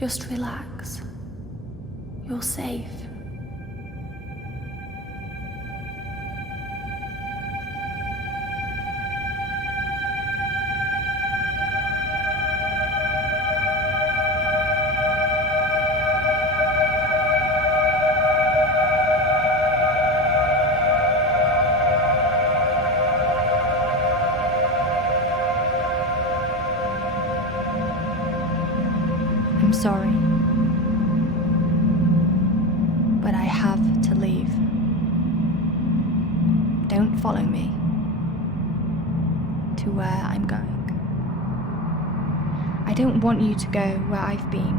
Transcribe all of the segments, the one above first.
Just relax. You're safe. I'm sorry, but I have to leave. Don't follow me to where I'm going. I don't want you to go where I've been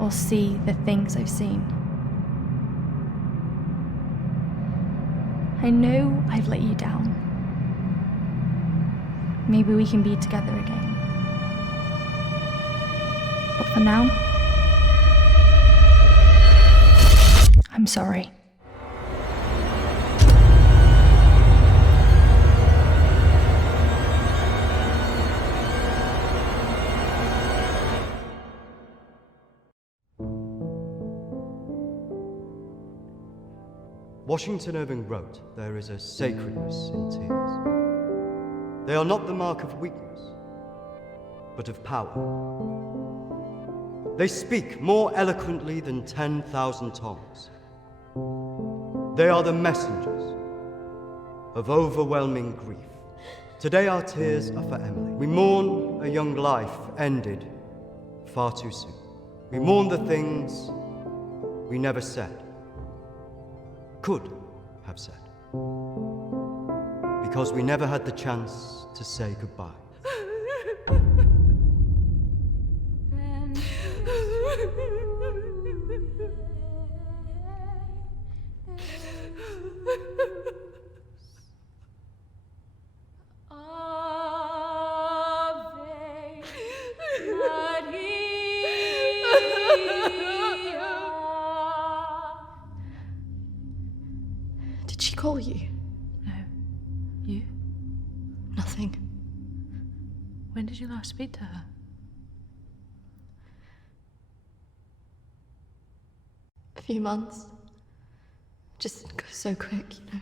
or see the things I've seen. I know I've let you down. Maybe we can be together again. But for now, I'm sorry. Washington Irving wrote, "There is a sacredness in tears. They are not the mark of weakness, but of power. They speak more eloquently than 10,000 tongues. They are the messengers of overwhelming grief. Today our tears are for Emily. We mourn a young life ended far too soon. We mourn the things we never said, could have said, because we never had the chance to say goodbye. Did she call you? No. You? Nothing. When did you last speak to her? A few months. Just goes so quick, you know.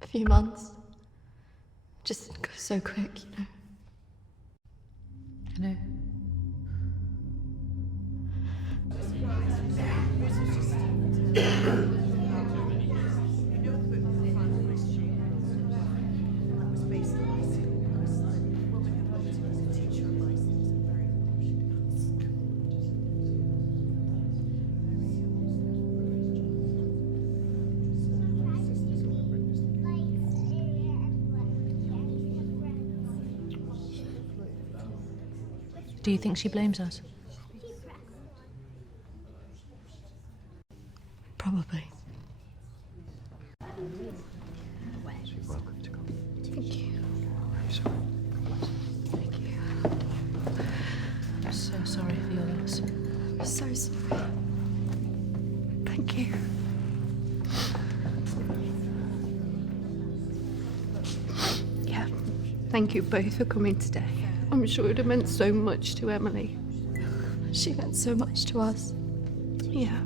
A few months. Just goes so quick, you know. I know. Do you think she blames us? Probably. You're welcome to come. Thank you. I'm sorry. Thank you. I'm so sorry for your loss. I'm so sorry. Thank you. Yeah. Thank you both for coming today. I'm sure it would have meant so much to Emily. She meant so much to us. Yeah.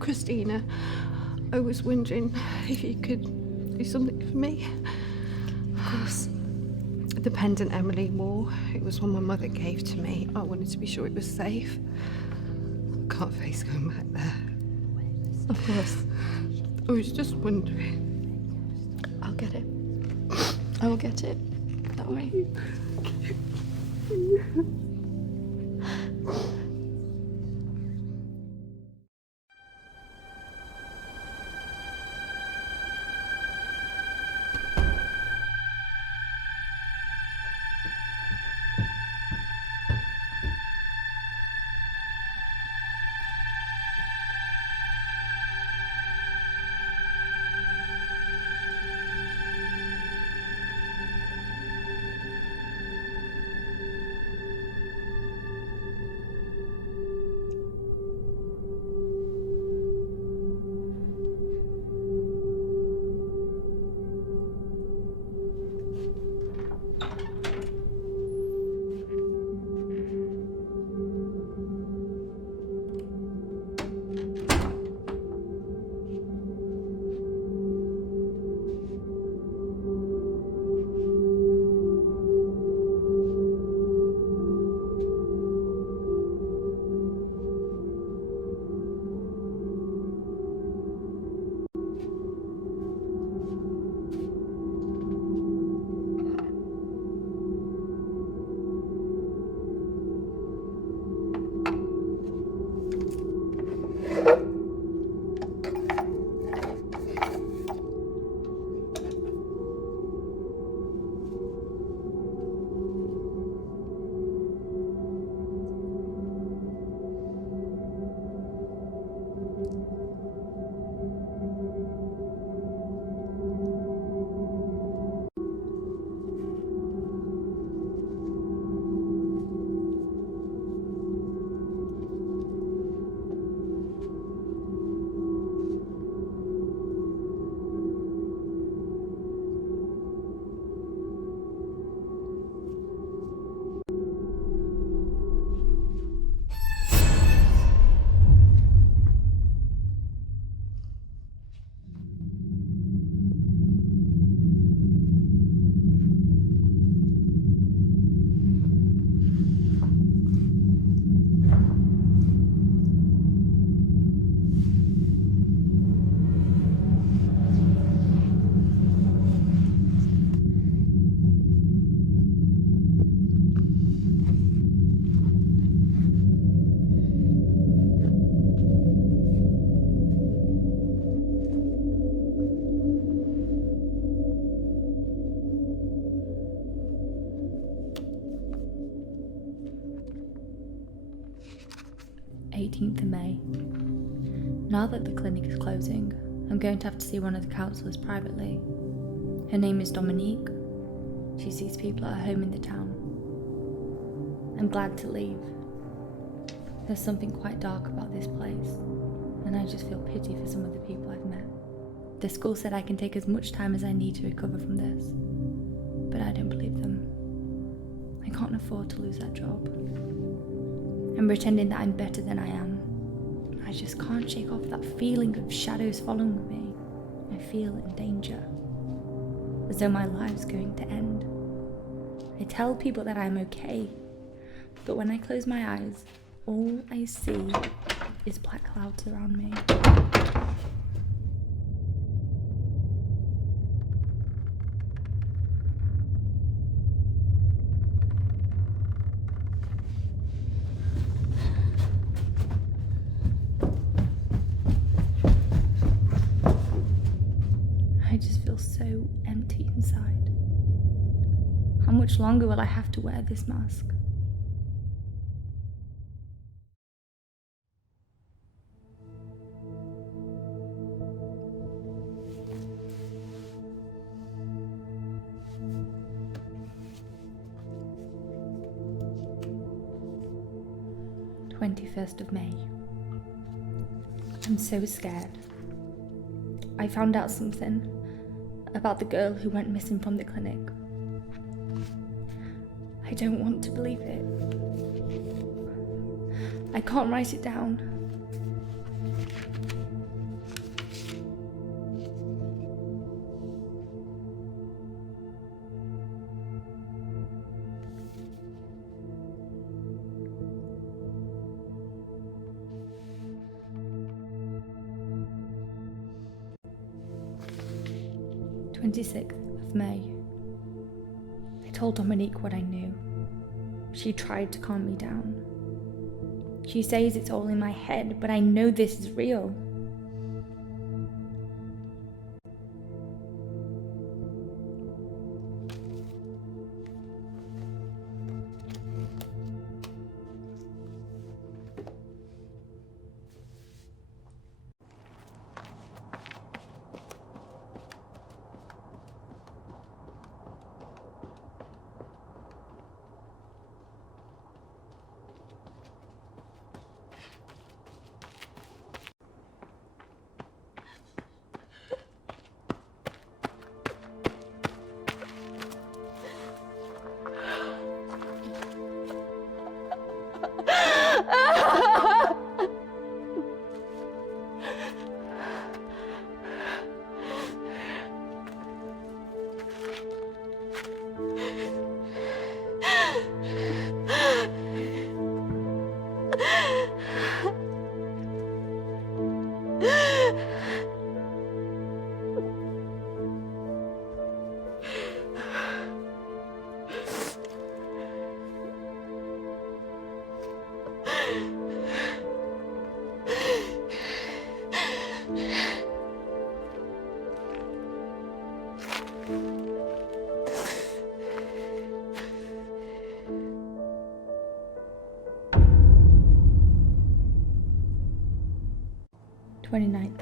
Christina, I was wondering if you could do something for me. Of course. The pendant Emily wore, it was one my mother gave to me. I wanted to be sure it was safe. I can't face going back there. Of course. I was just wondering. I'll get it. I will get it. Don't worry. 18th of May. Now that the clinic is closing, I'm going to have to see one of the counsellors privately. Her name is Dominique. She sees people at her home in the town. I'm glad to leave. There's something quite dark about this place, and I just feel pity for some of the people I've met. The school said I can take as much time as I need to recover from this, but I don't believe them. I can't afford to lose that job. I'm pretending that I'm better than I am. I just can't shake off that feeling of shadows following me. I feel in danger, as though my life's going to end. I tell people that I'm okay, but when I close my eyes, all I see is black clouds around me. I just feel so empty inside. How much longer will I have to wear this mask? of May. I'm so scared. I found out something about the girl who went missing from the clinic. I don't want to believe it. I can't write it down. of May. I told Dominique what I knew. She tried to calm me down. She says it's all in my head, but I know this is real.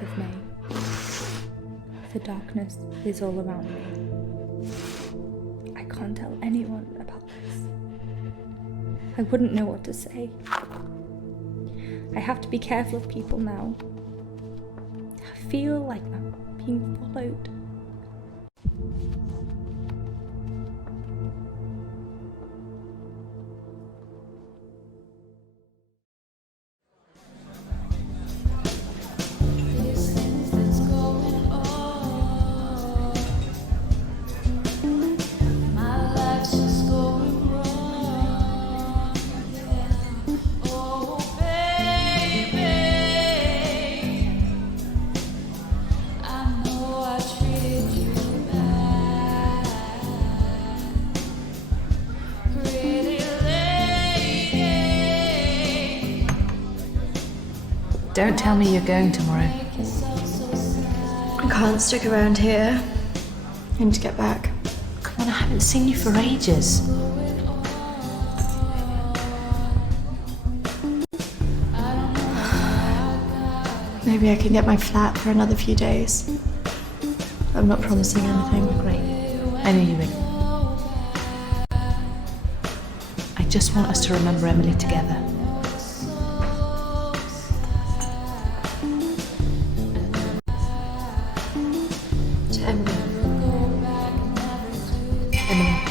of May. The darkness is all around me. I can't tell anyone about this. I wouldn't know what to say. I have to be careful of people now. I feel like I'm being followed. Don't tell me you're going tomorrow. I can't stick around here. I need to get back. Come on, I haven't seen you for ages. Maybe I can get my flat for another few days. I'm not promising anything. Great. I knew you would. I just want us to remember Emily together. To Emily. Emily.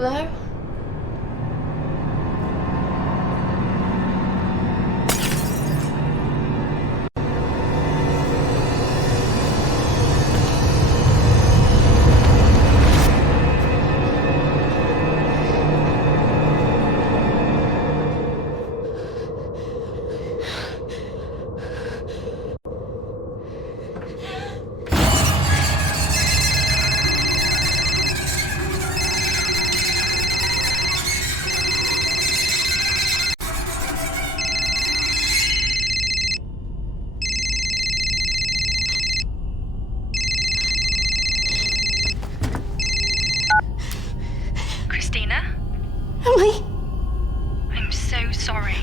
Hello? Christina? Emily! I'm so sorry.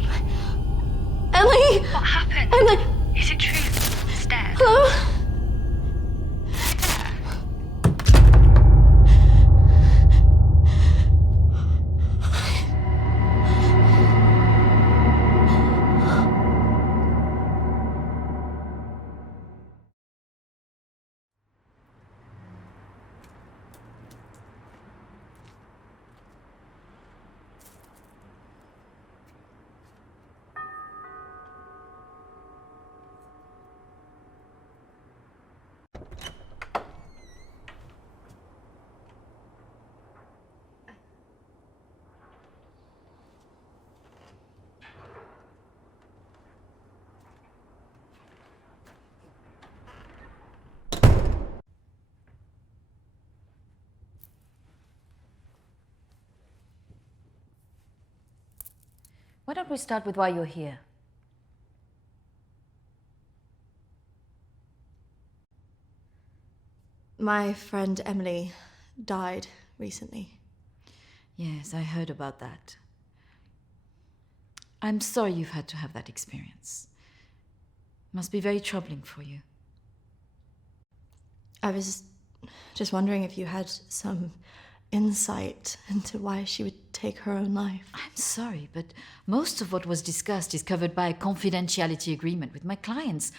Emily! What happened? Emily! Is it true? It's dead. Hello? Why don't we start with why you're here? My friend Emily died recently. Yes, I heard about that. I'm sorry you've had to have that experience. Must be very troubling for you. I was just wondering if you had some insight into why she would take her own life. I'm sorry, but most of what was discussed is covered by a confidentiality agreement with my clients.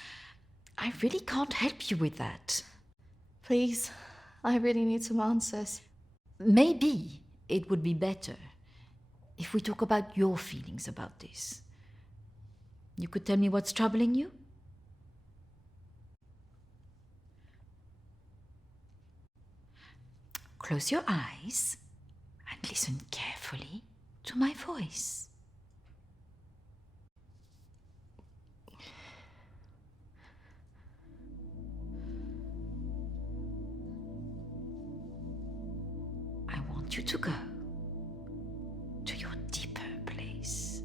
I really can't help you with that. Please, I really need some answers. Maybe, it would be better if we talk about your feelings about this. You could tell me what's troubling you? Close your eyes and listen carefully to my voice. I want you to go to your deeper place,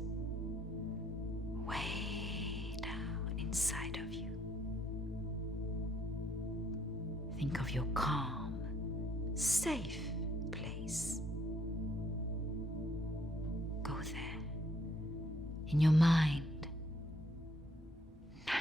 way down inside of you. Think of your calm, safe place. Go there, in your mind, now.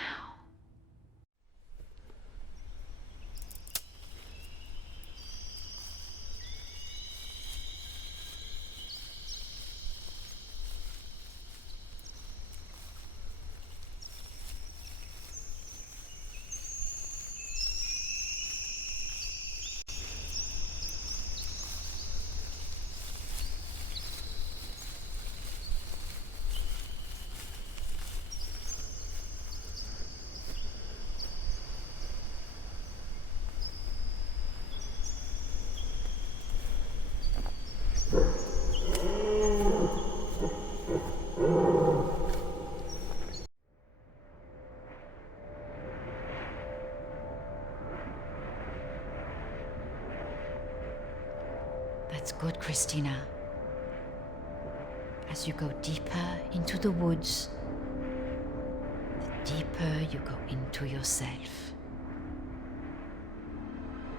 That's good, Christina. As you go deeper into the woods, the deeper you go into yourself.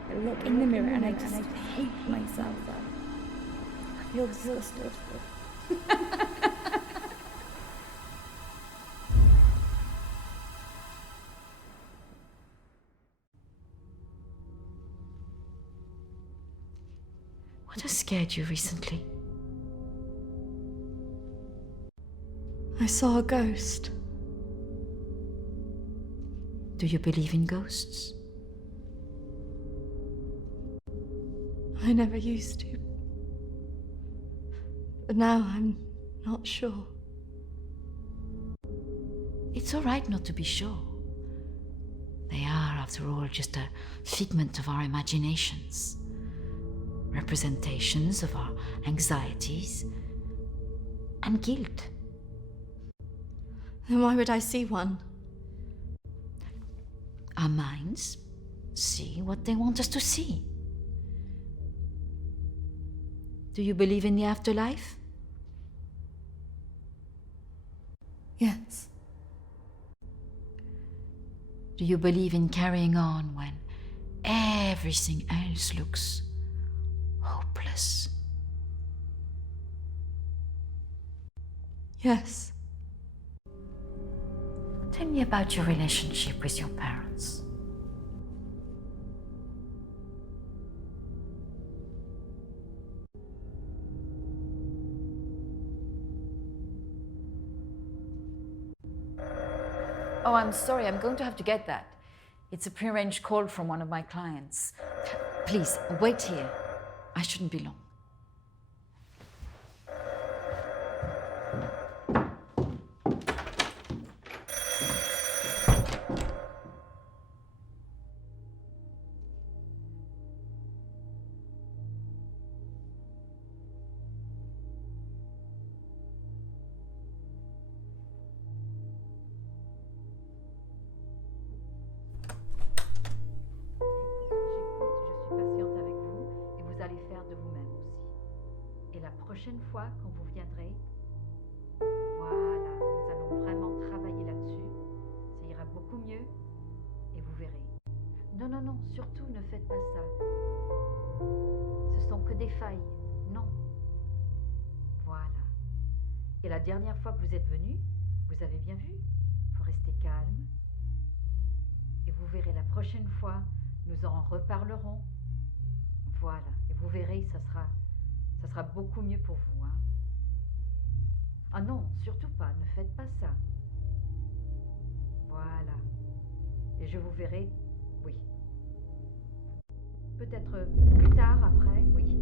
I look in the mirror and I just hate myself. I feel exhausted. What has scared you recently? I saw a ghost. Do you believe in ghosts? I never used to. But now I'm not sure. It's all right not to be sure. They are, after all, just a figment of our imaginations. Representations of our anxieties and guilt. Then why would I see one? Our minds see what they want us to see. Do you believe in the afterlife? Yes. Do you believe in carrying on when everything else looks hopeless? Yes. Tell me about your relationship with your parents. Oh, I'm sorry, I'm going to have to get that. It's a prearranged call from one of my clients. Please, wait here. I shouldn't be long. Prochaine fois, quand vous viendrez, voilà, nous allons vraiment travailler là-dessus. Ça ira beaucoup mieux et vous verrez. Non, non, non, surtout ne faites pas ça. Ce sont que des failles. Non. Voilà. Et la dernière fois que vous êtes venu, vous avez bien vu, il faut rester calme. Et vous verrez, la prochaine fois, nous en reparlerons. Voilà. Et vous verrez, ça sera beaucoup mieux pour vous, hein. Ah non, surtout pas, ne faites pas ça. Voilà. Et je vous verrai, oui. Peut-être plus tard, après, oui.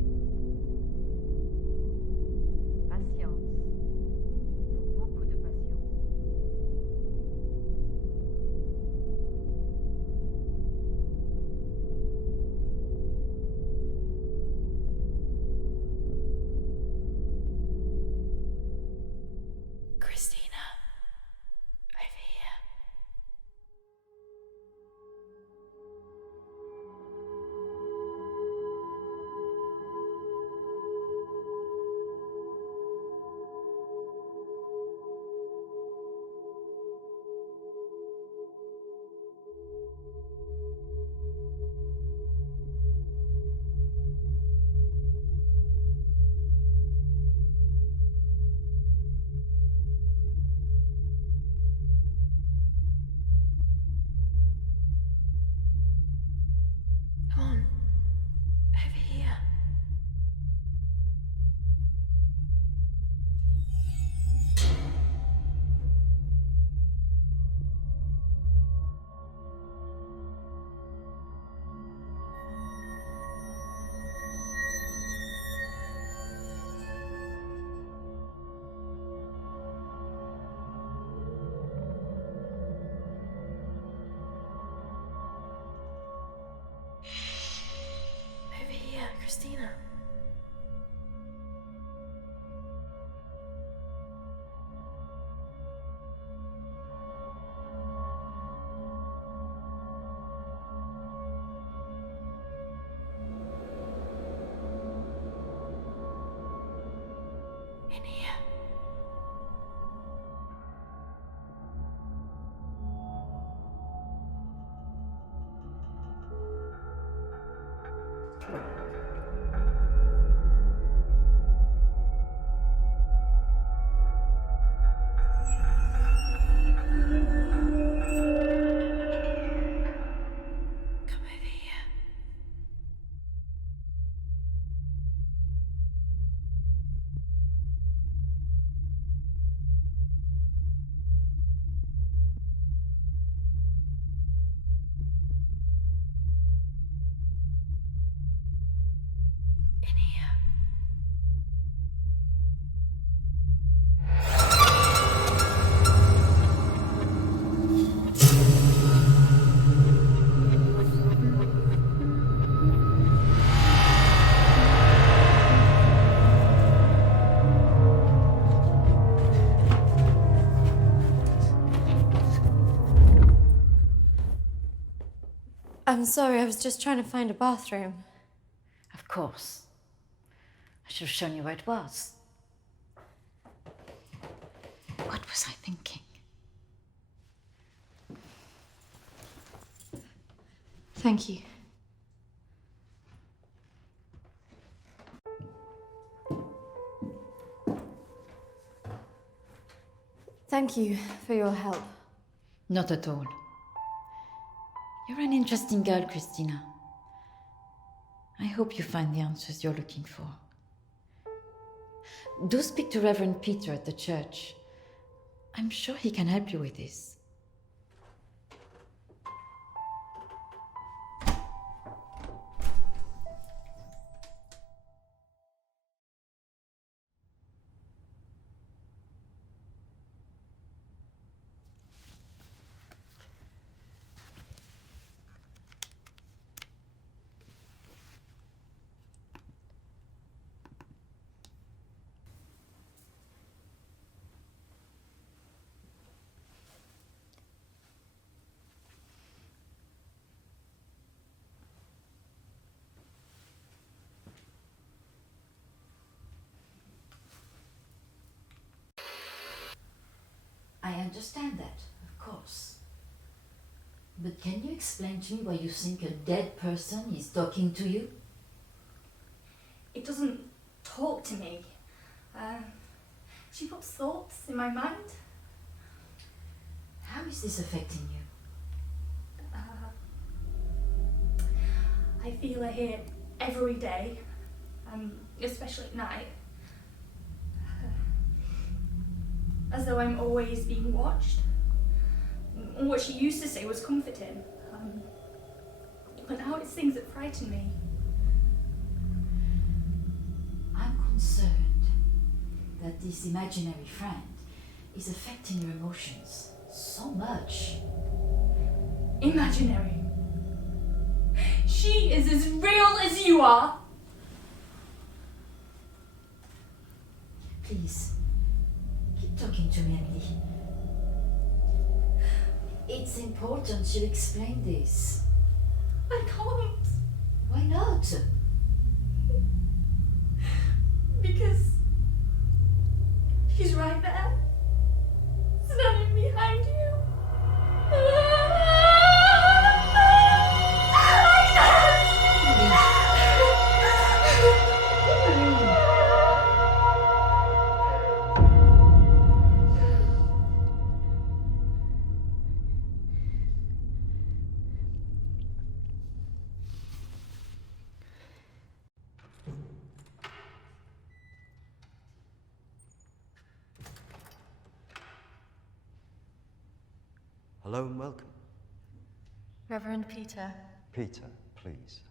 Christina. In here. Come over here. In here. I'm sorry, I was just trying to find a bathroom. Of course. I should have shown you where it was. What was I thinking? Thank you. Thank you for your help. Not at all. You're an interesting girl, Christina. I hope you find the answers you're looking for. Do speak to Reverend Peter at the church. I'm sure he can help you with this. I understand that, of course. But can you explain to me why you think a dead person is talking to you? It doesn't talk to me. She puts thoughts in my mind. How is this affecting you? I feel her here every day, especially at night. As though I'm always being watched. What she used to say was comforting. But now it's things that frighten me. I'm concerned that this imaginary friend is affecting your emotions so much. Imaginary. She is as real as you are. Please, keep talking to me, Emily. It's important you explain this. I can't. Why not? Because she's right there. Standing behind you. Hello and welcome. Reverend Peter. Peter, please.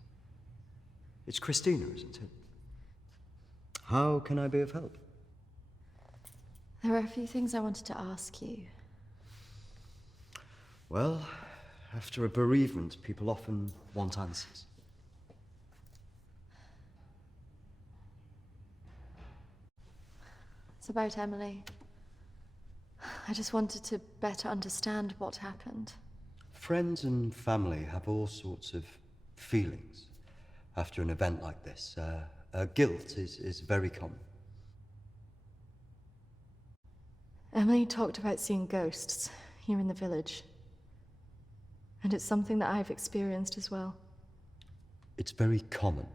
It's Christina, isn't it? How can I be of help? There are a few things I wanted to ask you. Well, after a bereavement, people often want answers. It's about Emily. I just wanted to better understand what happened. Friends and family have all sorts of feelings after an event like this. Guilt is very common. Emily talked about seeing ghosts here in the village. And it's something that I've experienced as well. It's very common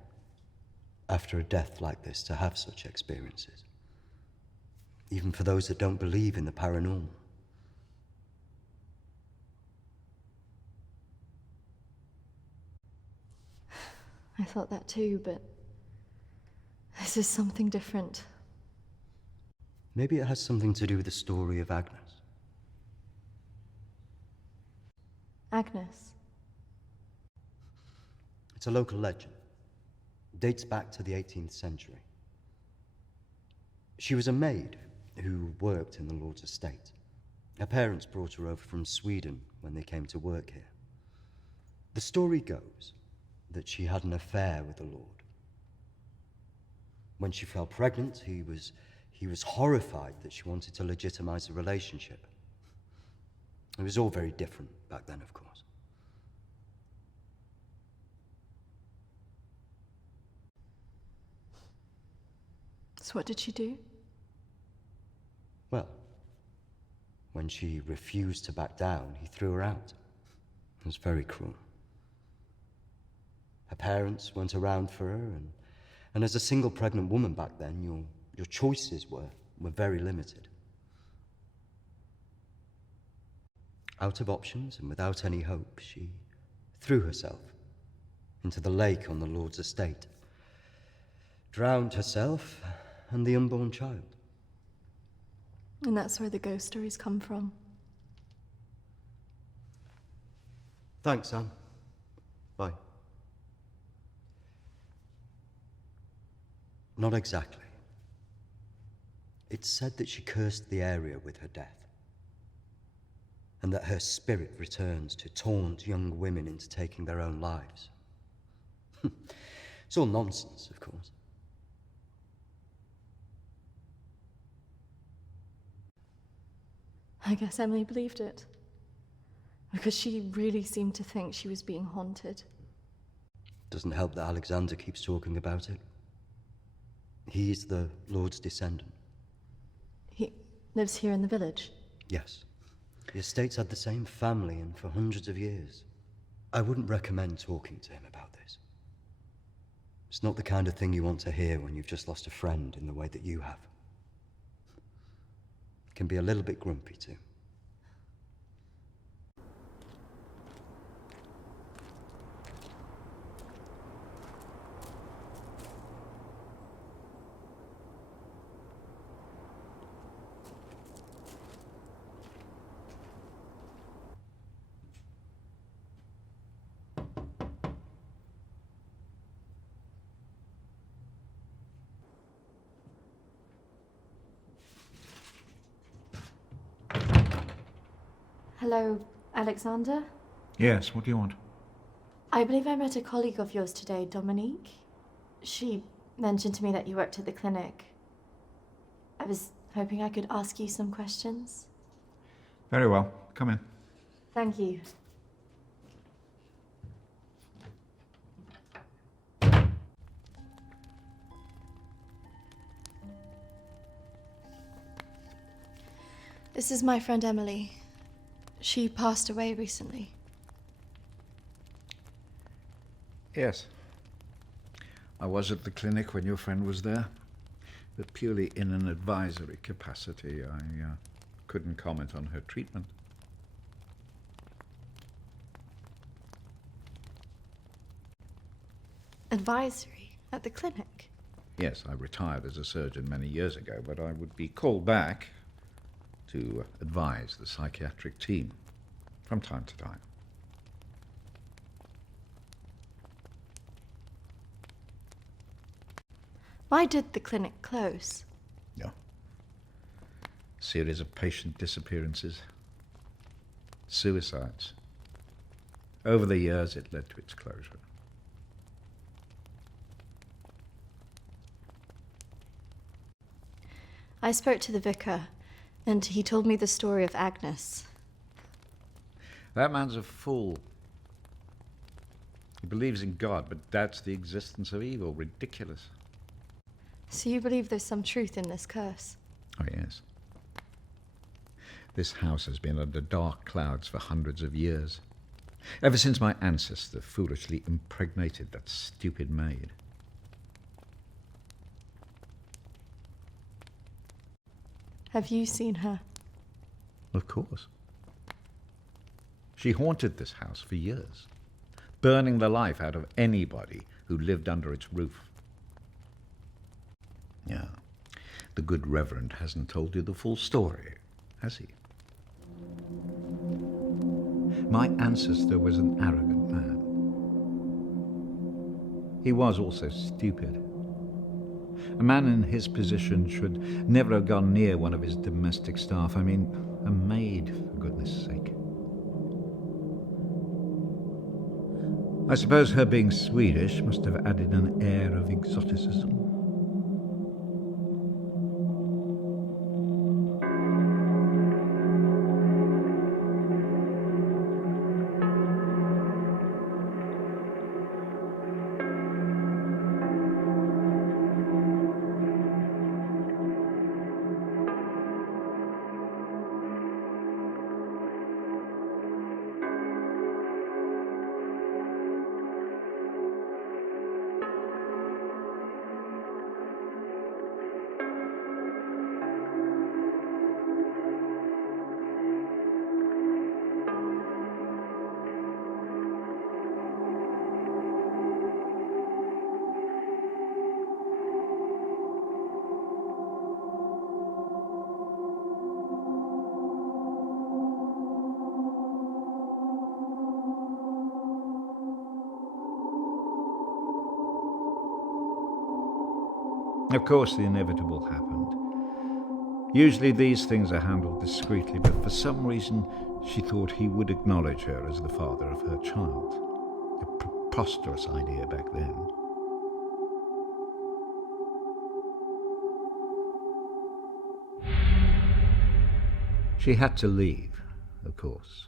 after a death like this to have such experiences. Even for those that don't believe in the paranormal. I thought that too, but this is something different. Maybe it has something to do with the story of Agnes. Agnes. It's a local legend. It dates back to the 18th century. She was a maid who worked in the Lord's estate. Her parents brought her over from Sweden when they came to work here. The story goes that she had an affair with the Lord. When she fell pregnant, he was horrified that she wanted to legitimize the relationship. It was all very different back then, of course. So what did she do? Well, when she refused to back down, he threw her out. It was very cruel. Her parents weren't around for her, and as a single pregnant woman back then, your choices were very limited. Out of options and without any hope, she threw herself into the lake on the Lord's estate, drowned herself and the unborn child. And that's where the ghost stories come from. Thanks, Anne. Bye. Not exactly. It's said that she cursed the area with her death, and that her spirit returns to taunt young women into taking their own lives. It's all nonsense, of course. I guess Emily believed it. Because she really seemed to think she was being haunted. Doesn't help that Alexander keeps talking about it. He's the Lord's descendant. He lives here in the village? Yes. The estate's had the same family and for hundreds of years. I wouldn't recommend talking to him about this. It's not the kind of thing you want to hear when you've just lost a friend in the way that you have. It can be a little bit grumpy too. Hello, Alexander? Yes, what do you want? I believe I met a colleague of yours today, Dominique. She mentioned to me that you worked at the clinic. I was hoping I could ask you some questions. Very well. Come in. Thank you. This is my friend Emily. She passed away recently. Yes. I was at the clinic when your friend was there, but purely in an advisory capacity. I couldn't comment on her treatment. Advisory at the clinic? Yes, I retired as a surgeon many years ago, but I would be called back to advise the psychiatric team from time to time. Why did the clinic close? Yeah. Series of patient disappearances, suicides. Over the years, it led to its closure. I spoke to the vicar, and he told me the story of Agnes. That man's a fool. He believes in God, but doubts the existence of evil. Ridiculous. So you believe there's some truth in this curse? Oh, yes. This house has been under dark clouds for hundreds of years. Ever since my ancestor foolishly impregnated that stupid maid. Have you seen her? Of course. She haunted this house for years, burning the life out of anybody who lived under its roof. Yeah, the good Reverend hasn't told you the full story, has he? My ancestor was an arrogant man. He was also stupid. A man in his position should never have gone near one of his domestic staff. I mean, a maid, for goodness sake. I suppose her being Swedish must have added an air of exoticism. Of course, the inevitable happened. Usually these things are handled discreetly, but for some reason she thought he would acknowledge her as the father of her child. A preposterous idea back then. She had to leave, of course.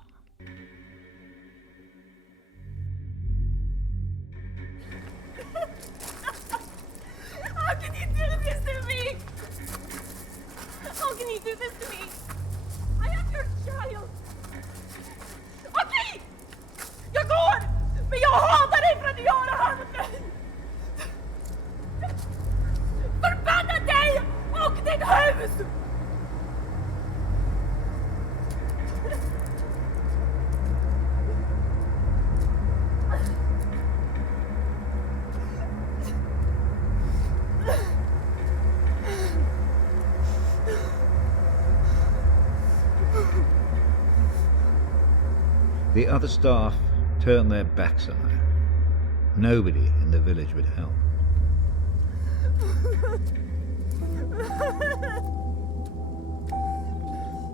How can you do this to me? How can you do this to me? I am your child. Okej! Jag går! Men jag hatar dig för att du gör det här mot mig! Förbanna dig och ditt hus! The other staff turned their backs on her. Nobody in the village would help.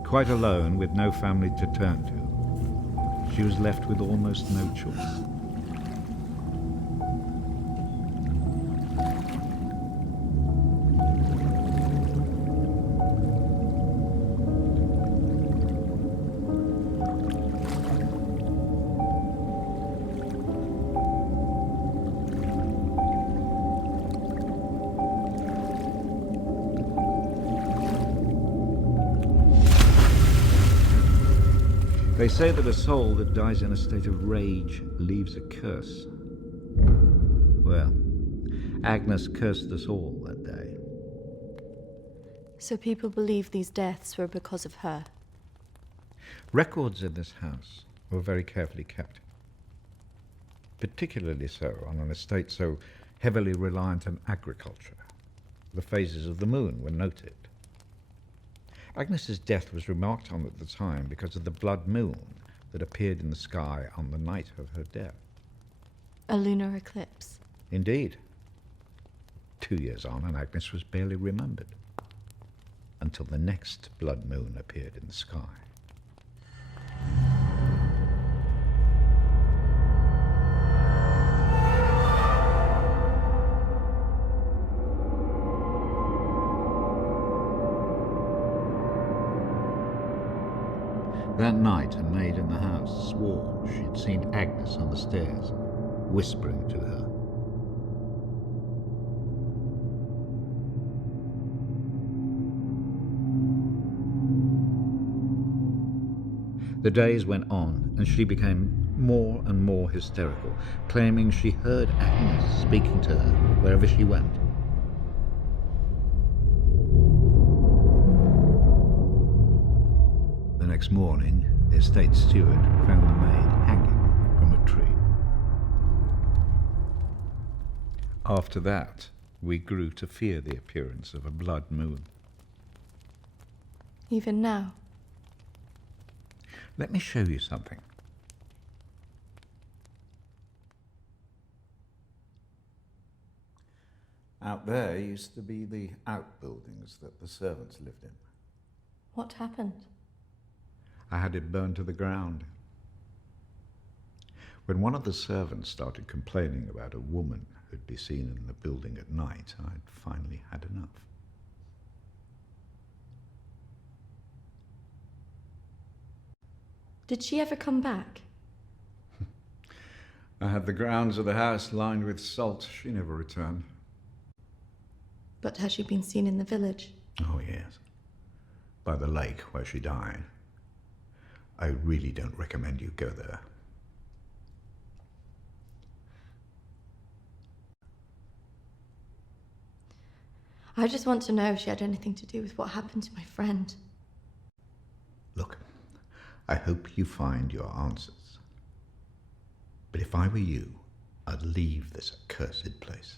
Quite alone, with no family to turn to, she was left with almost no choice. They say that a soul that dies in a state of rage leaves a curse. Well, Agnes cursed us all that day. So people believe these deaths were because of her. Records in this house were very carefully kept. Particularly so on an estate so heavily reliant on agriculture. The phases of the moon were noted. Agnes's death was remarked on at the time because of the blood moon that appeared in the sky on the night of her death. A lunar eclipse. Indeed. 2 years on, and Agnes was barely remembered, until the next blood moon appeared in the sky. That night, a maid in the house swore she'd seen Agnes on the stairs, whispering to her. The days went on, and she became more and more hysterical, claiming she heard Agnes speaking to her wherever she went. The next morning, the estate steward found the maid hanging from a tree. After that, we grew to fear the appearance of a blood moon. Even now? Let me show you something. Out there used to be the outbuildings that the servants lived in. What happened? I had it burned to the ground. When one of the servants started complaining about a woman who'd be seen in the building at night, I'd finally had enough. Did she ever come back? I had the grounds of the house lined with salt. She never returned. But has she been seen in the village? Oh, yes. By the lake where she died. I really don't recommend you go there. I just want to know if she had anything to do with what happened to my friend. Look, I hope you find your answers. But if I were you, I'd leave this accursed place.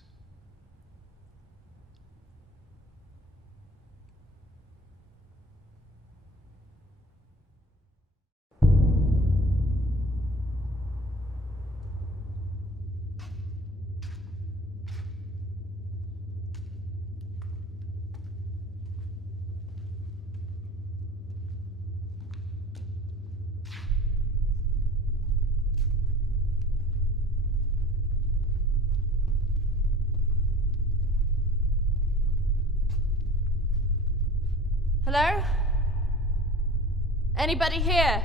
Hello? Anybody here?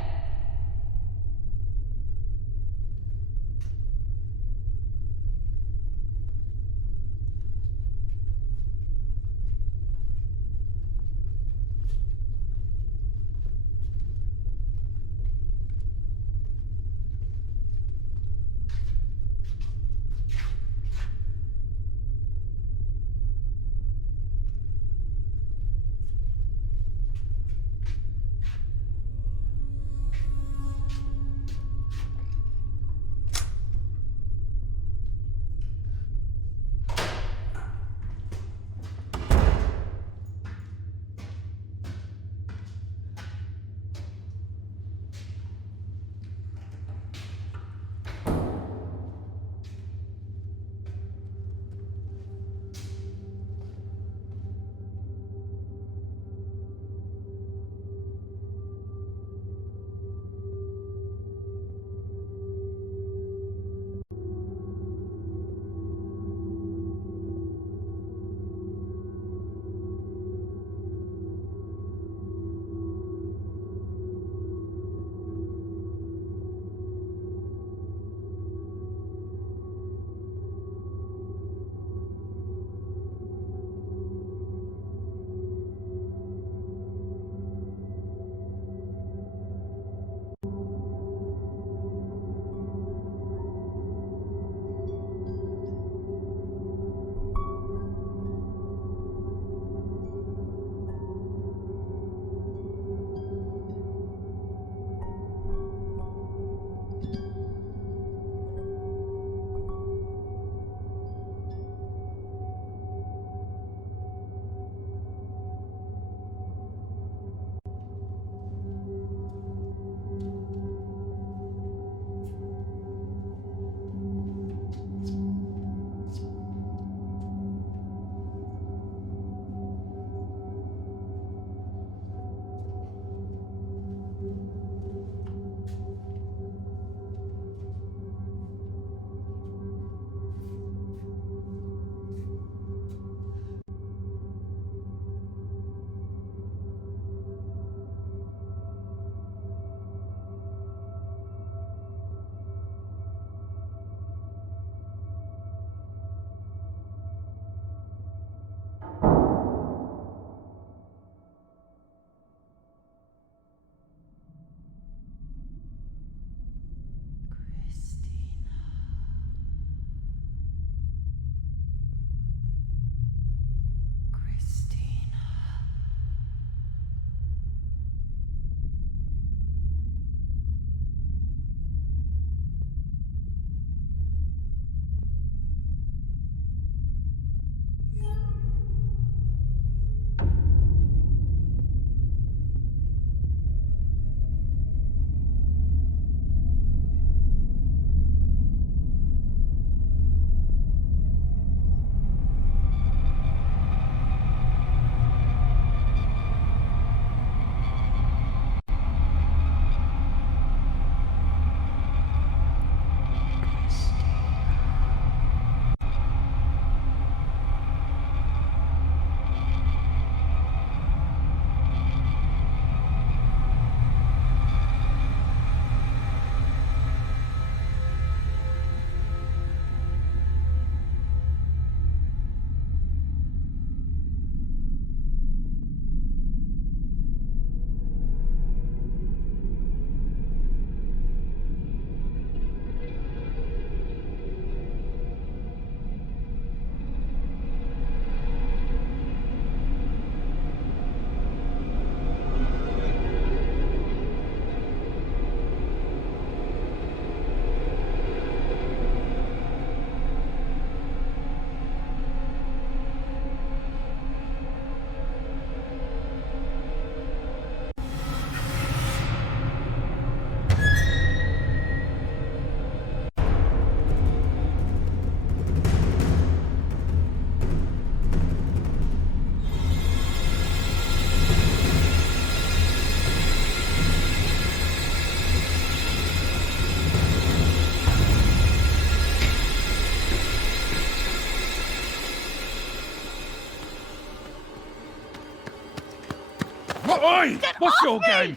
Oi! What's your game?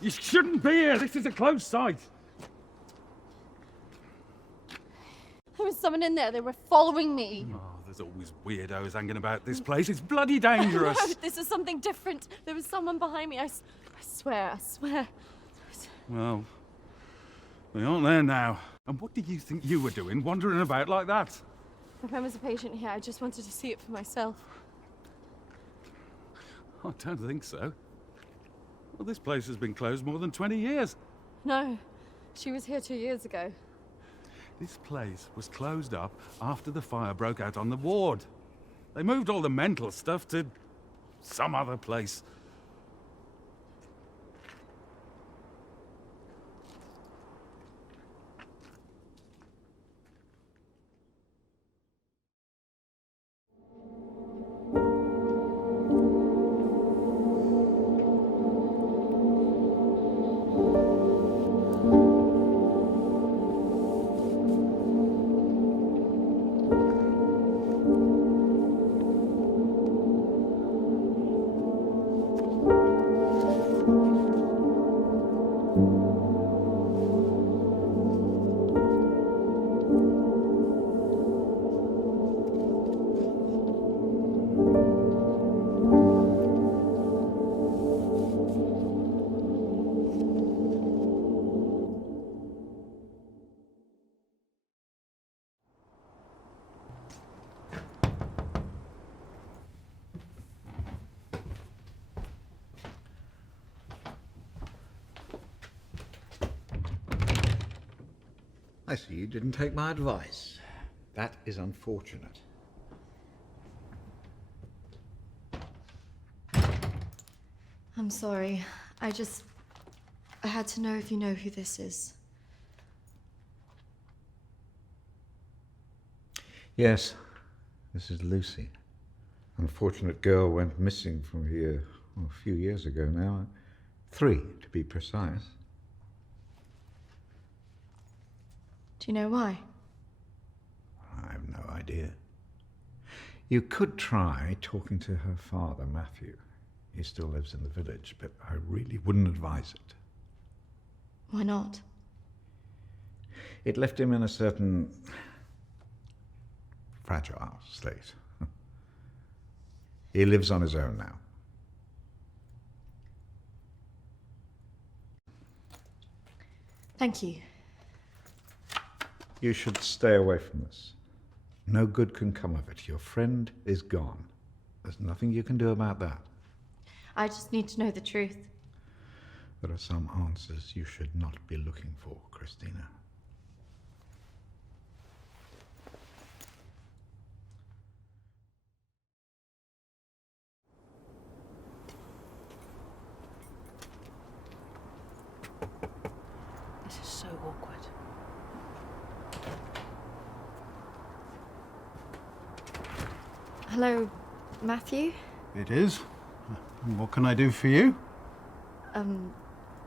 You shouldn't be here. This is a closed site. There was someone in there. They were following me. Oh, there's always weirdos hanging about this place. It's bloody dangerous. No, this is something different. There was someone behind me. I swear. Well, we aren't there now. And what did you think you were doing, wandering about like that? My friend was a patient here. I just wanted to see it for myself. I don't think so. Well, this place has been closed more than 20 years. No, she was here 2 years ago. This place was closed up after the fire broke out on the ward. They moved all the mental stuff to some other place. I see you didn't take my advice. That is unfortunate. I'm sorry. I had to know if you know who this is. Yes, this is Lucy. Unfortunate girl went missing from here a few years ago now. 3, to be precise. Do you know why? I have no idea. You could try talking to her father, Matthew. He still lives in the village, but I really wouldn't advise it. Why not? It left him in a certain fragile state. He lives on his own now. Thank you. You should stay away from this. No good can come of it. Your friend is gone. There's nothing you can do about that. I just need to know the truth. There are some answers you should not be looking for, Christina. This is so awkward. Hello, Matthew? It is. What can I do for you?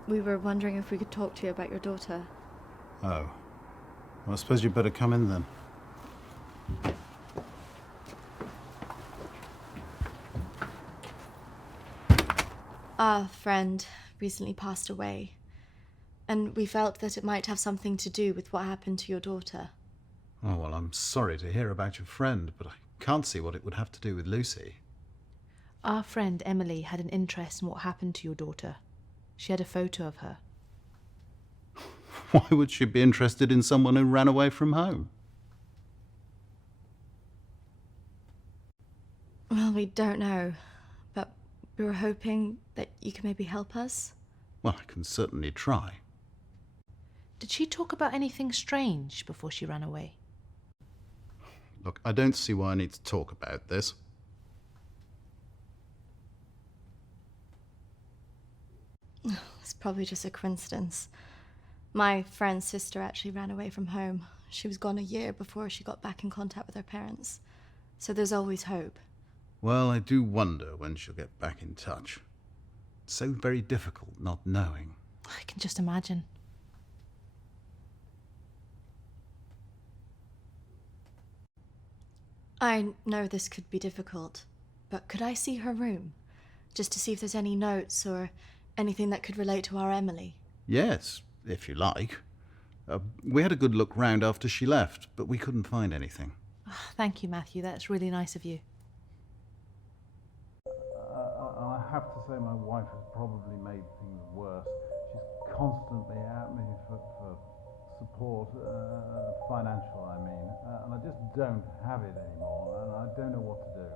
We were wondering if we could talk to you about your daughter. Oh. Well, I suppose you'd better come in then. Our friend recently passed away, and we felt that it might have something to do with what happened to your daughter. Oh, well, I'm sorry to hear about your friend, but I can't see what it would have to do with Lucy. Our friend Emily had an interest in what happened to your daughter. She had a photo of her. Why would she be interested in someone who ran away from home? Well, we don't know, but we were hoping that you could maybe help us. Well, I can certainly try. Did she talk about anything strange before she ran away? Look, I don't see why I need to talk about this. It's probably just a coincidence. My friend's sister actually ran away from home. She was gone a year before she got back in contact with her parents. So there's always hope. Well, I do wonder when she'll get back in touch. It's so very difficult not knowing. I can just imagine. I know this could be difficult, but could I see her room? just to see if there's any notes or anything that could relate to our Emily. Yes, if you like. We had a good look round after she left, but we couldn't find anything. Thank you, Matthew. That's really nice of you. I have to say my wife has probably made things worse. She's constantly at me for support, financial I mean, and I just don't have it anymore, and I don't know what to do.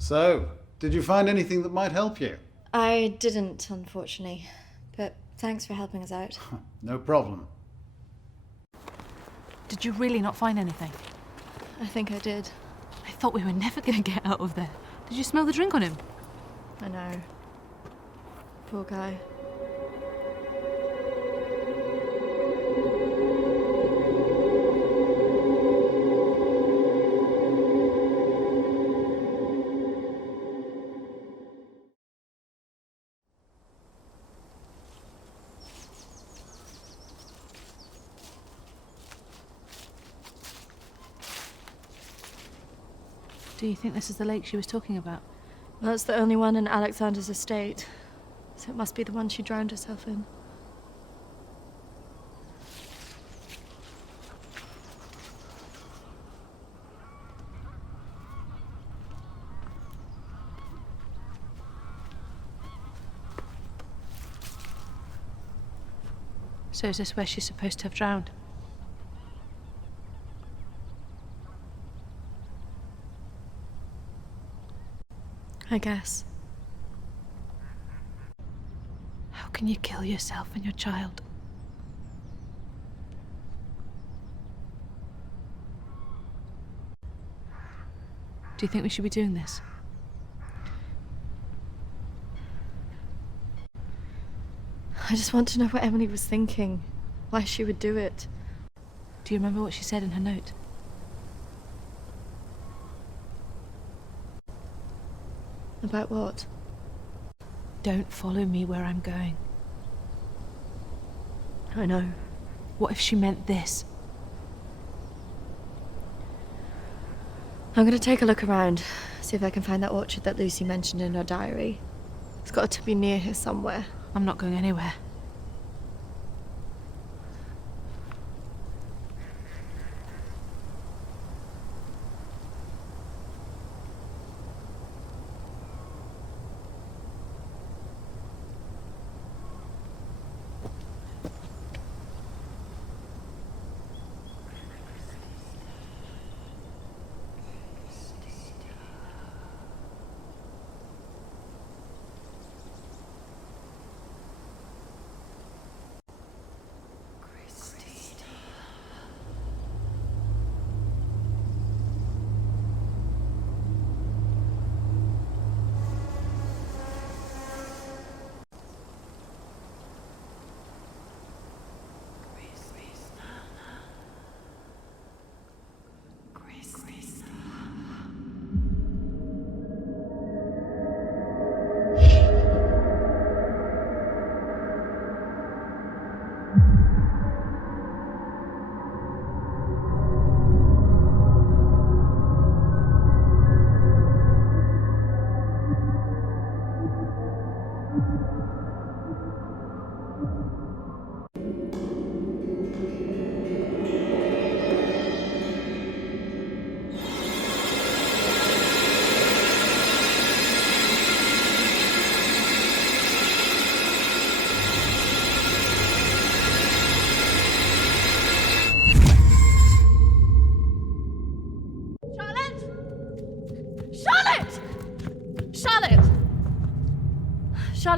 So, did you find anything that might help you? I didn't, unfortunately, but thanks for helping us out. No problem. Did you really not find anything? I think I did. I thought we were never going to get out of there. Did you smell the drink on him? I know. Poor guy. Do you think this is the lake she was talking about? Well, it's the only one in Alexander's estate, so it must be the one she drowned herself in. So is this where she's supposed to have drowned? I guess. How can you kill yourself and your child? Do you think we should be doing this? I just want to know what Emily was thinking, why she would do it. Do you remember what she said in her note? About what? Don't follow me where I'm going. I know. What if she meant this? I'm gonna take a look around, see if I can find that orchard that Lucy mentioned in her diary. It's got to be near here somewhere. I'm not going anywhere.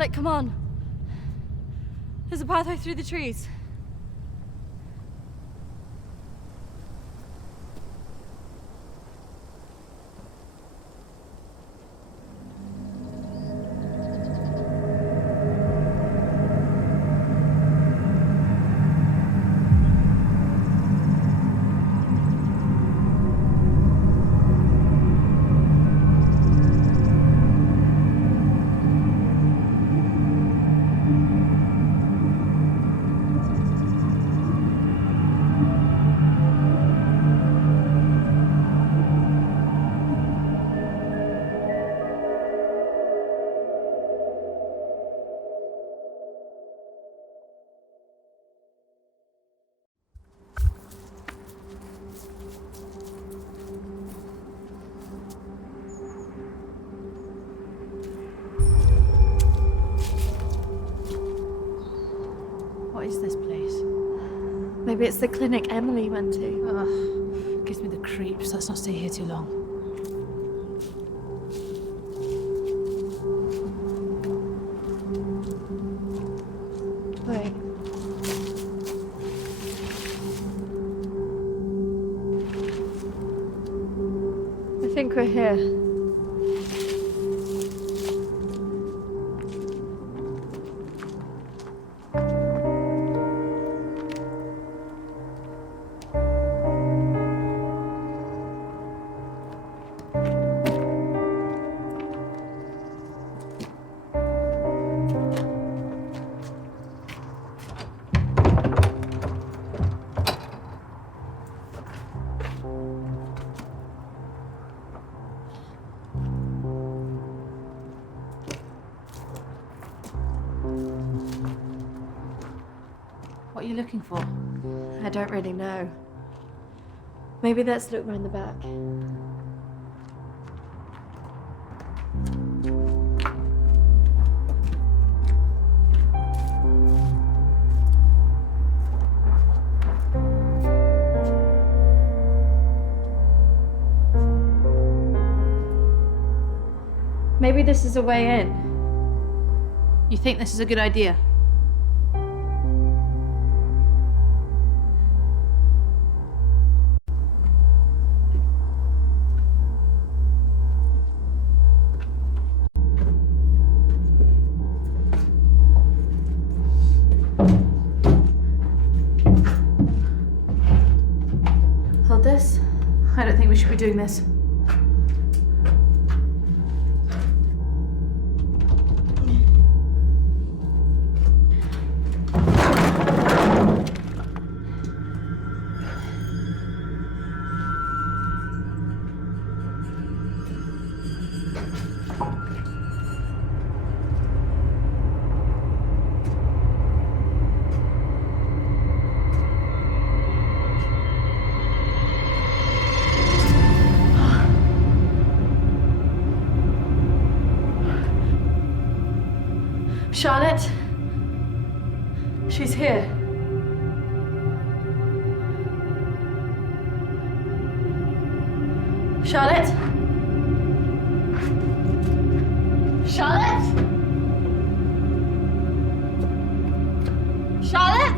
Charlotte, come on. There's a pathway through the trees. What is this place? Maybe it's the clinic Emily went to. Ugh, gives me the creeps. Let's not stay here too long. Wait. I think we're here. What are you looking for? I don't really know. Maybe let's look round the back. Maybe this is a way in. You think this is a good idea? Hold this. I don't think we should be doing this. Charlotte? She's here. Charlotte? Charlotte? Charlotte?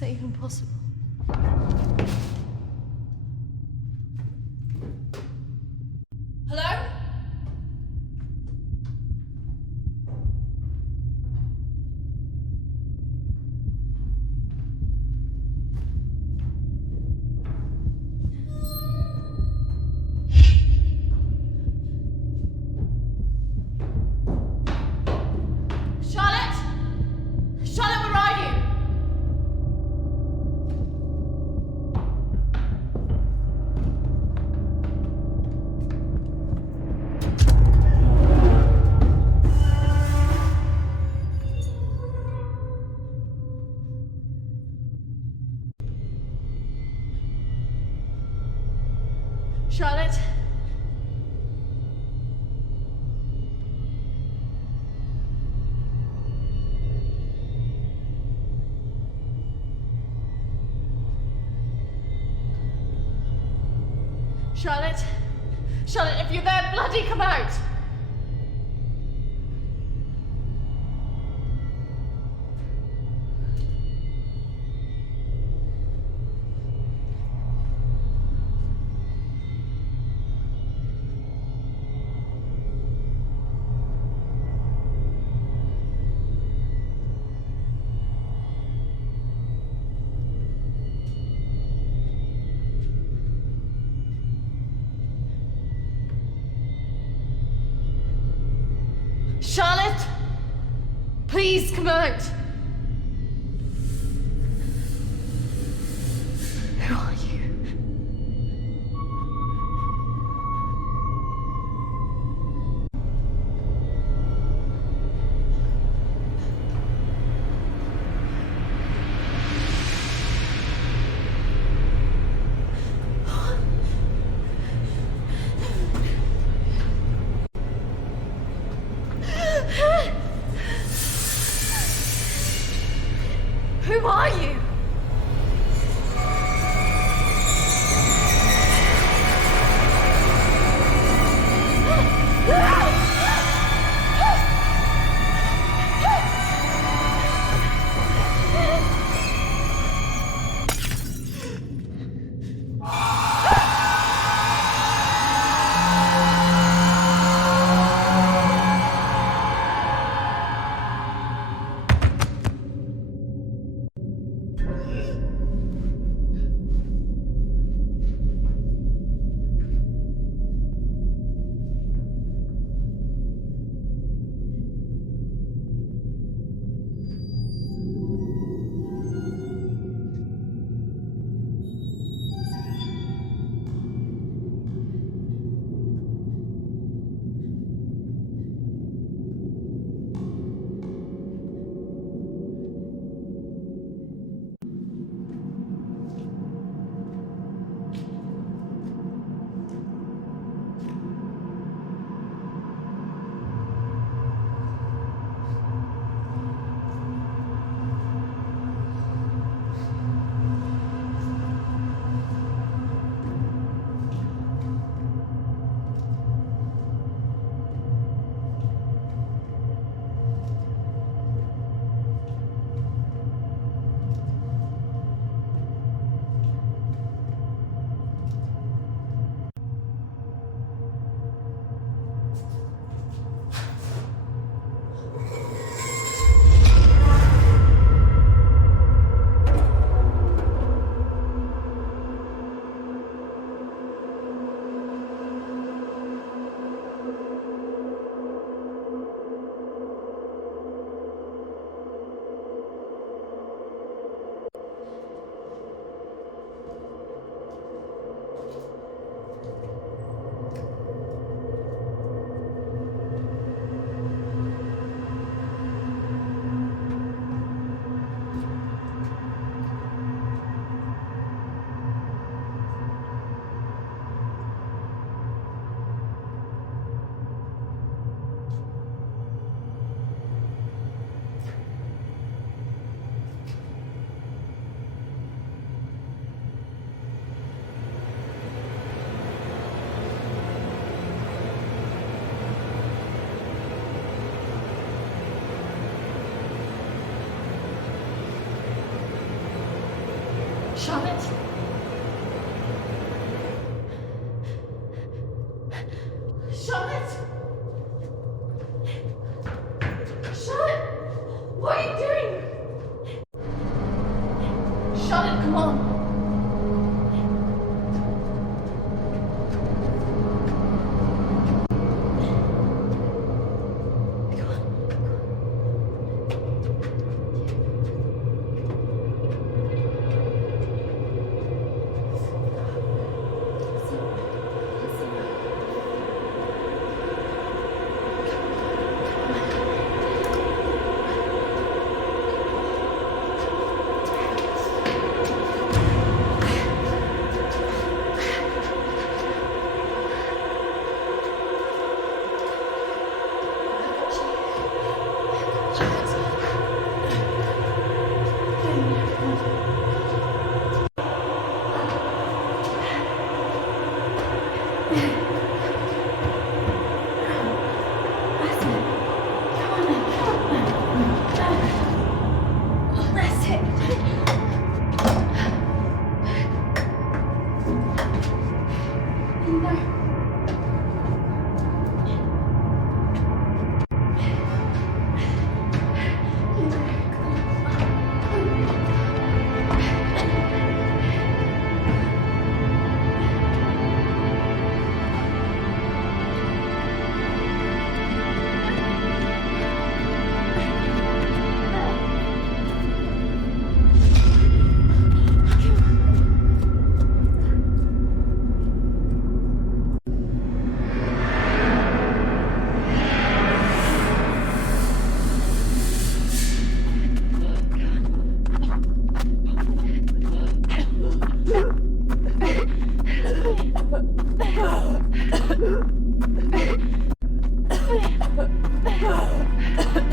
that even possible? Hello? Charlotte? Charlotte, where are you? Charlotte? Charlotte? Charlotte, if you're there, bloody come out! Charlotte! Please come out! Who are you?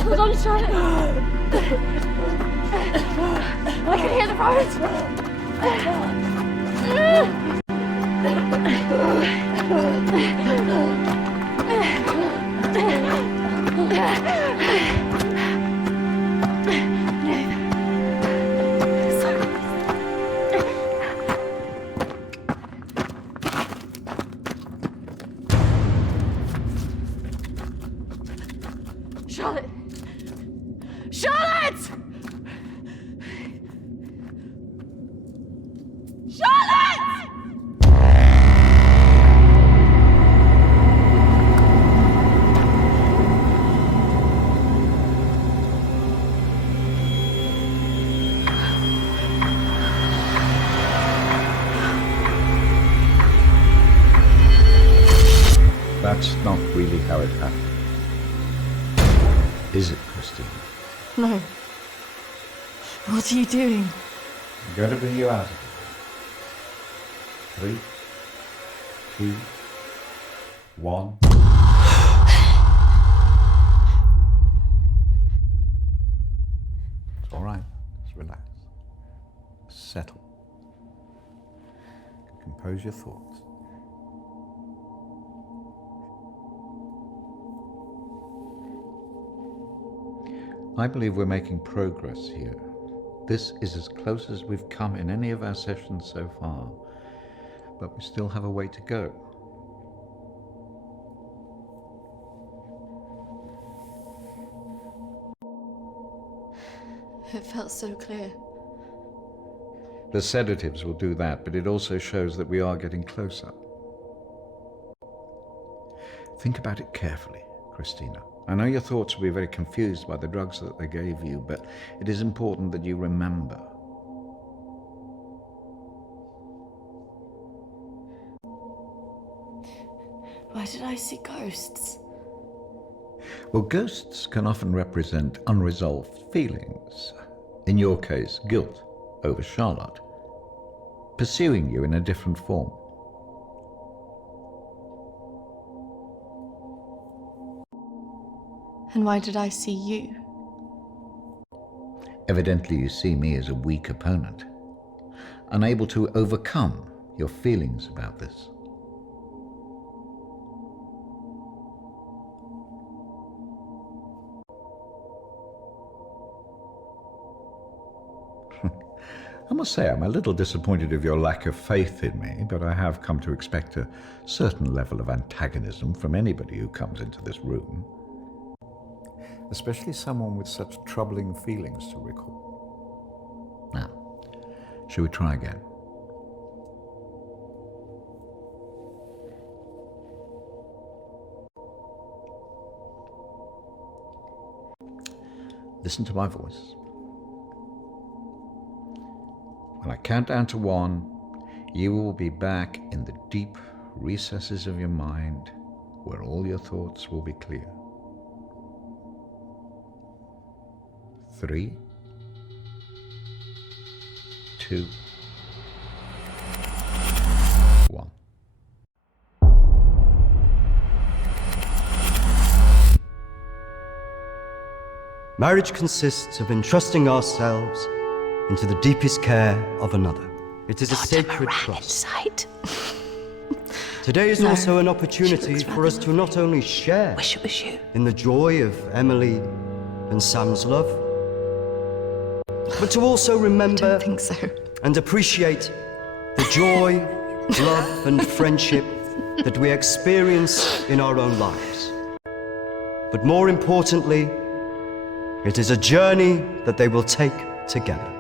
Hold on, Charlotte. I can hear the Charlotte! Charlotte! Charlotte! That's not really how it happened. Is it, Christine? No. What are you doing? I'm going to bring you out of it. 3, 2, 1. It's all right. Just relax. Settle. Compose your thoughts. I believe we're making progress here. This is as close as we've come in any of our sessions so far, but we still have a way to go. It felt so clear. The sedatives will do that, but it also shows that we are getting closer. Think about it carefully, Christina. I know your thoughts will be very confused by the drugs that they gave you, but it is important that you remember. Why did I see ghosts? Well, ghosts can often represent unresolved feelings. In your case, guilt over Charlotte, pursuing you in a different form. And why did I see you? Evidently, you see me as a weak opponent, unable to overcome your feelings about this. I must say I'm a little disappointed of your lack of faith in me, but I have come to expect a certain level of antagonism from anybody who comes into this room. Especially someone with such troubling feelings to recall. Now, shall we try again? Listen to my voice. When I count down to 1, you will be back in the deep recesses of your mind where all your thoughts will be clear. 3, 2, 1. Marriage consists of entrusting ourselves into the deepest care of another. It is a sacred trust. Sight. Today is also an opportunity for us to not only share Wish it was you. in the joy of Emily and Sam's love, but to also remember I think so. and appreciate the joy, love, and friendship that we experience in our own lives. But more importantly, it is a journey that they will take together.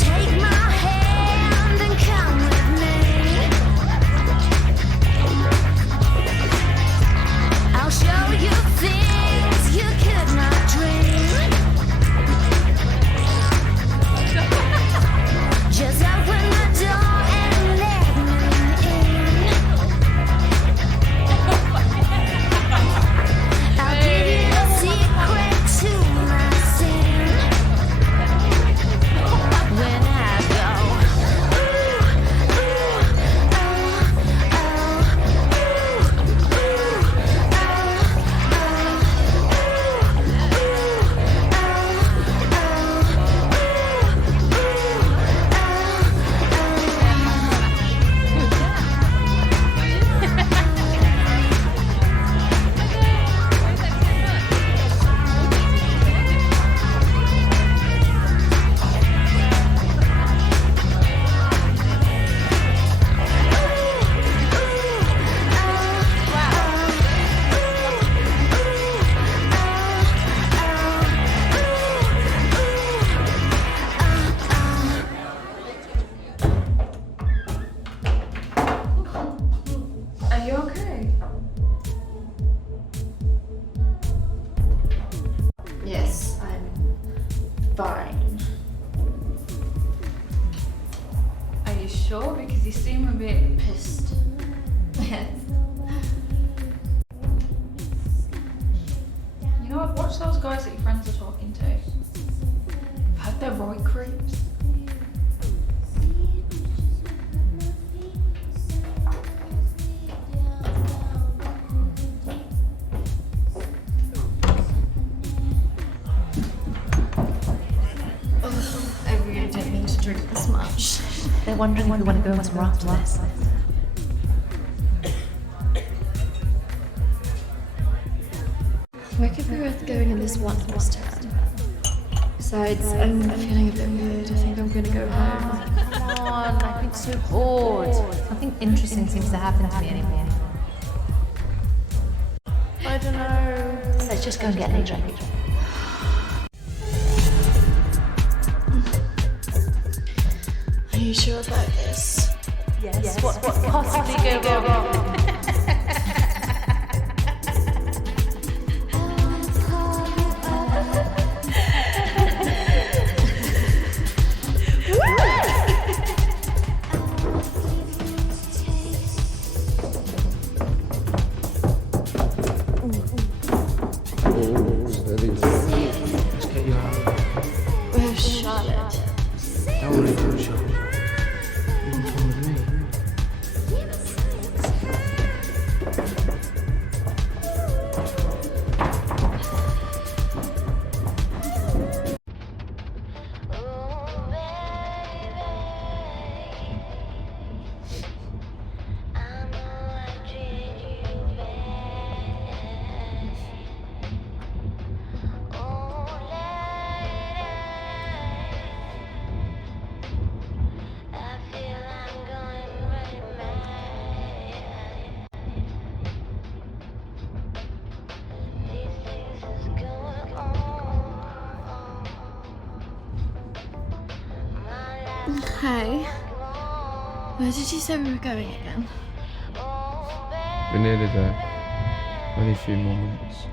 Take my hand and come with me. I'll show you things you could not dream. Just open the door and let me in. I'll give you a secret to my sin. When I go, Are you okay? Yes, I'm fine. Are you sure? Because you seem a bit pissed. Yes. You know what? Watch those guys that your friends are talking to. I've heard they're right creeps. I really didn't mean to drink this much. They're wondering if we want to go on some after this. Where could we both going in this one horse town? Besides, I'm feeling a bit weird. I think I'm gonna go home. Come on, I've been so bored. Nothing interesting seems to happen to me anymore. I don't know. Let's just go and get a drink. Are you sure about this? Yes. What could possibly go wrong? Where's Charlotte? Don't worry about Charlotte. You can come with me. Hey. Where did you say we were going again? We're nearly there. Only a few more minutes.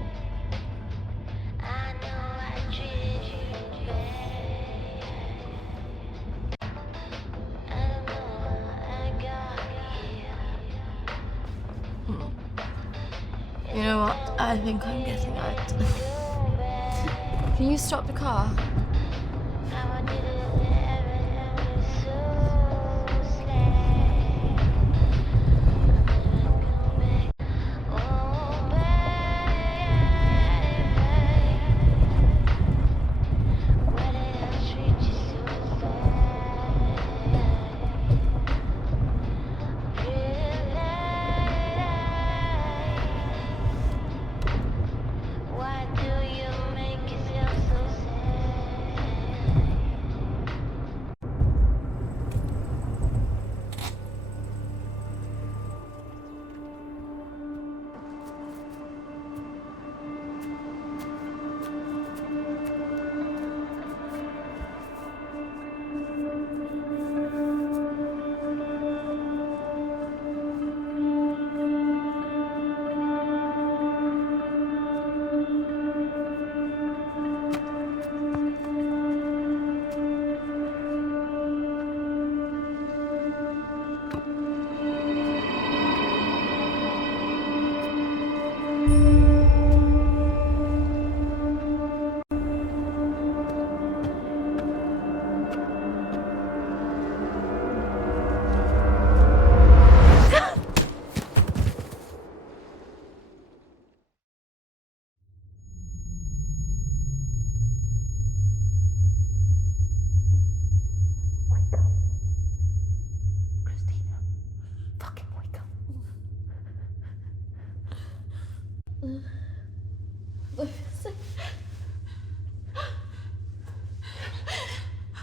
You know what? I think I'm getting out. Can you stop the car?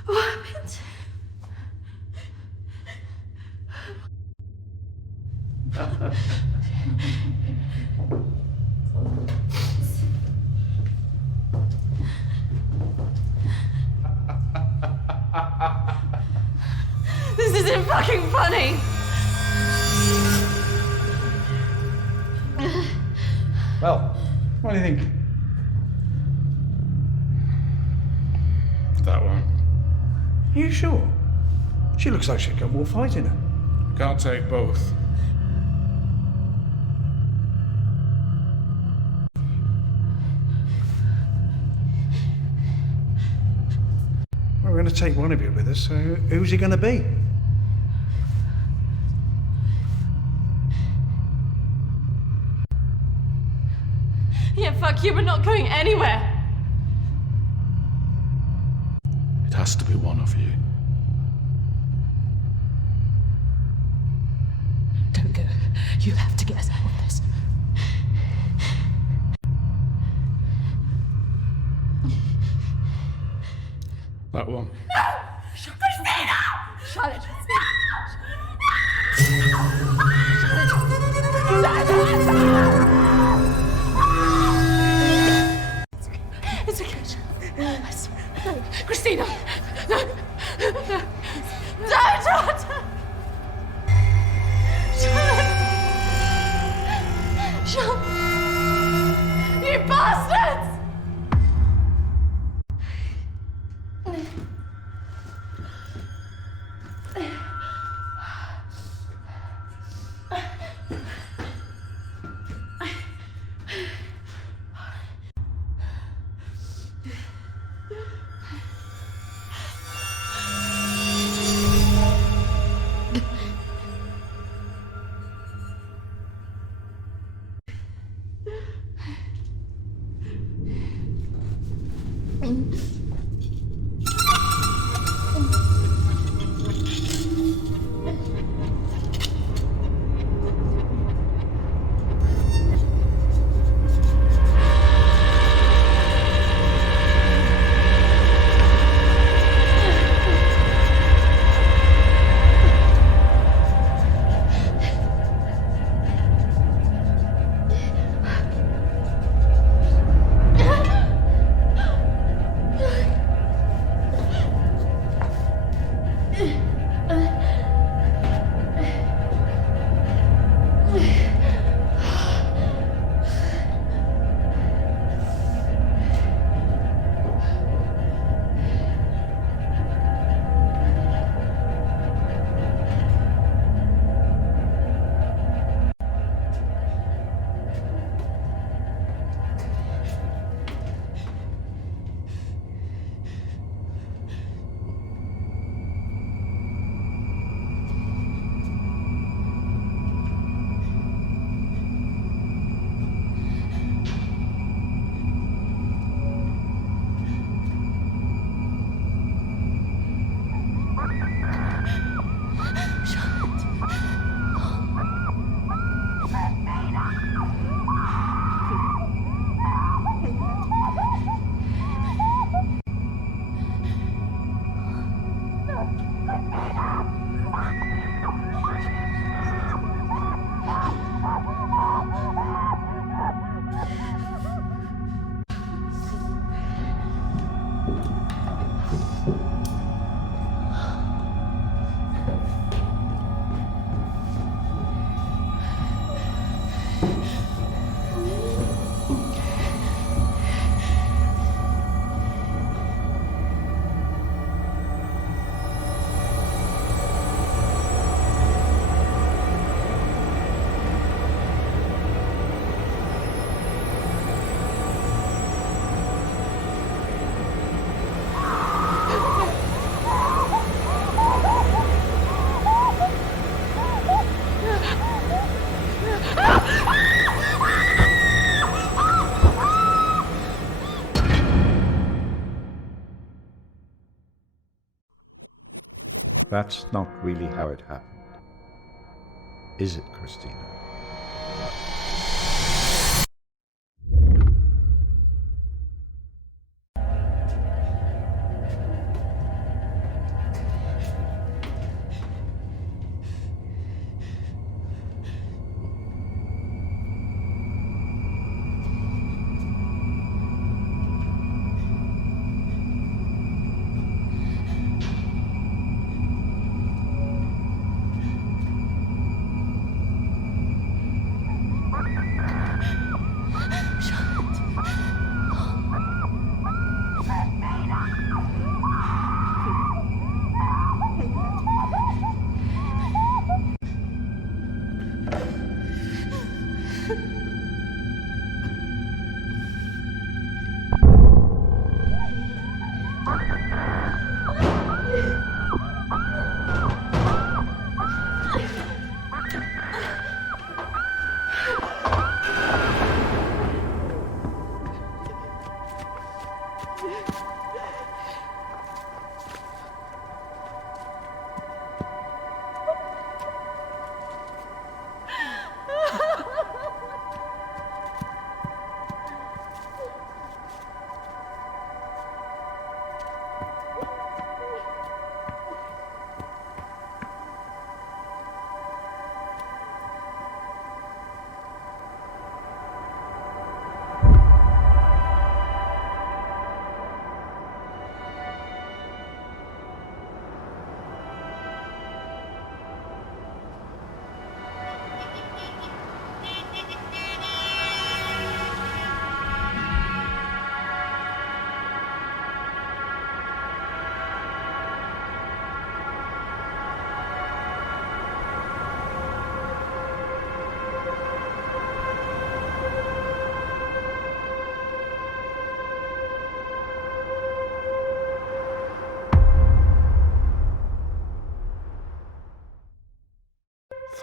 What happened? This isn't fucking funny! Well, what do you think? That one. Are you sure? She looks like she's got more fight in her. Can't take both. Well, we're going to take one of you with us, so who's it going to be? Yeah, fuck you, we're not going anywhere. It has to be one of you. Don't go. You have to get us out of this. That one. Christina! Charlotte. It's okay. I swear. No. Christina! No! No! Don't! Charlotte! You bastards! That's not really how it happened. Is it, Christina?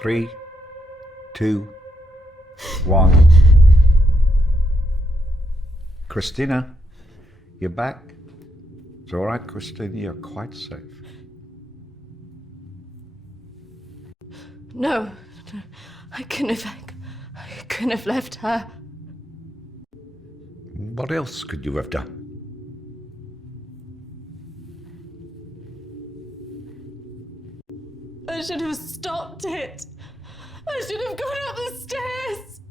Three, 2, 1. Christina, you're back. It's all right, Christina, you're quite safe. No, I couldn't have left her. What else could you have done? I should have stopped it. I should have gone up the stairs.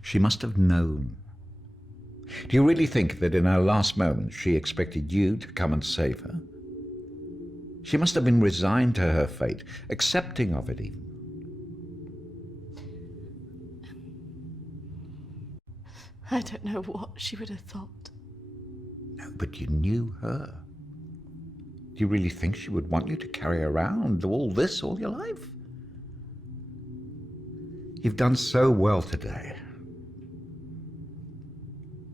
She must have known. Do you really think that in her last moments she expected you to come and save her? She must have been resigned to her fate, accepting of it even. I don't know what she would have thought. No, but you knew her. Do you really think she would want you to carry around all this all your life? You've done so well today.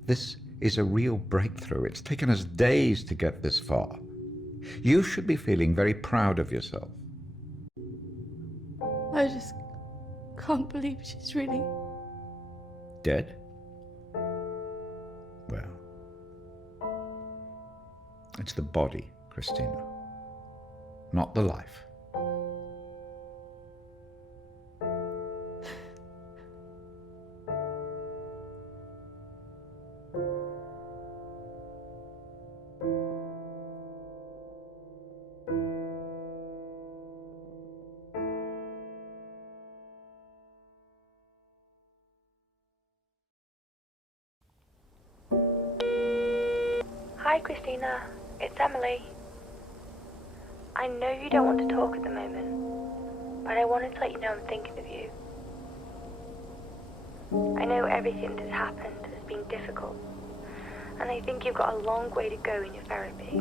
This is a real breakthrough. It's taken us days to get this far. You should be feeling very proud of yourself. I just can't believe she's really... Dead? Well, it's the body, Christina, not the life. Hi, Christina. It's Emily. I know you don't want to talk at the moment, but I wanted to let you know I'm thinking of you. I know everything that's happened has been difficult, and I think you've got a long way to go in your therapy.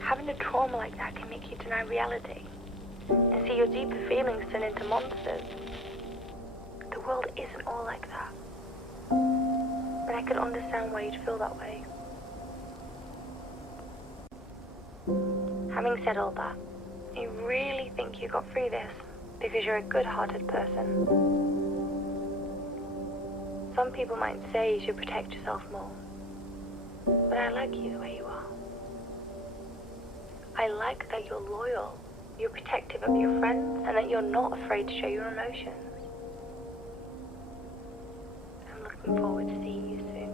Having a trauma like that can make you deny reality and see your deeper feelings turn into monsters. The world isn't all like that. But I could understand why you'd feel that way. Having said all that, I really think you got through this because you're a good-hearted person. Some people might say you should protect yourself more, but I like you the way you are. I like that you're loyal, you're protective of your friends, and that you're not afraid to show your emotions. I'm looking forward to seeing you soon.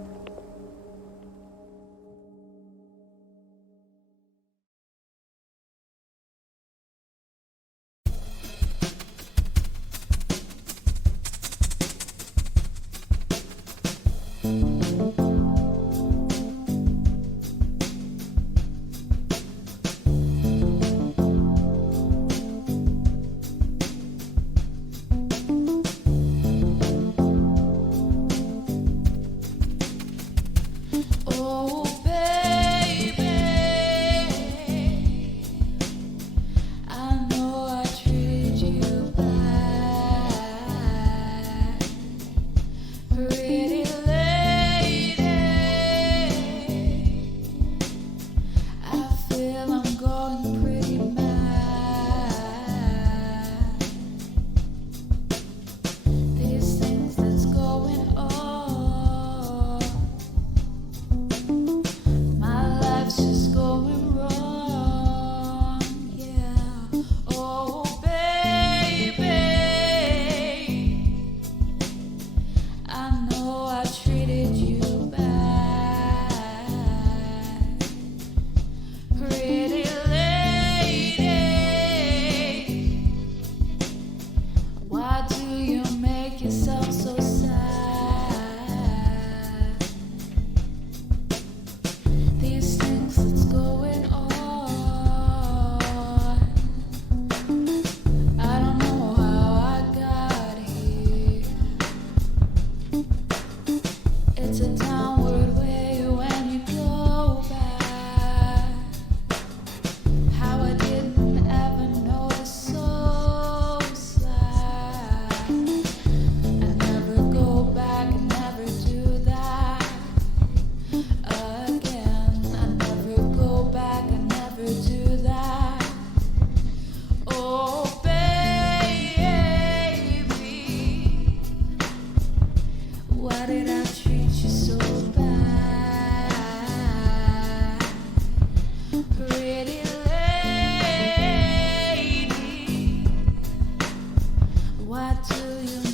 Why do you